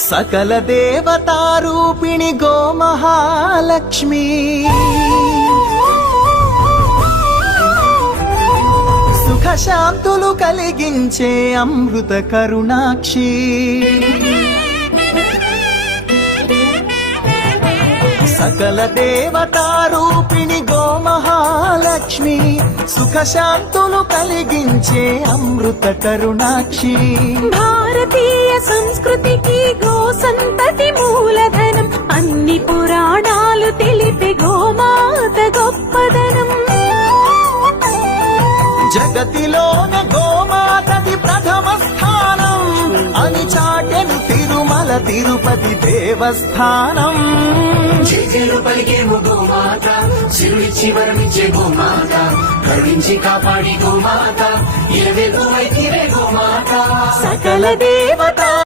సకల దేవతారూపిణి గోమహాలక్ష్మి సుఖ శాంతులు కలిగించే అమృత కరుణాక్షి సకల దేవతారూపిణి గోమహాలక్ష్మి సుఖ శాంతులు కలిగించే అమృత కరుణాక్షి భారతీయ సంస్కృతికి గో సంతతి మూలధనం అన్ని పురాణాలు తెలిపే గోమాత గొప్పదనం జగతిలోన గోమాతది ప్రథమ స్థానం అని చాటెను తిరుమల తిరుపతి దేవస్థానం జేజేలు పలికేము గోమాత శివుడిచ్చి వరమిచ్చే గోమాత కరుణించి కాపాడి గోమాత ఇలవెల్లు వైతిరే గోమాత సకల దేవత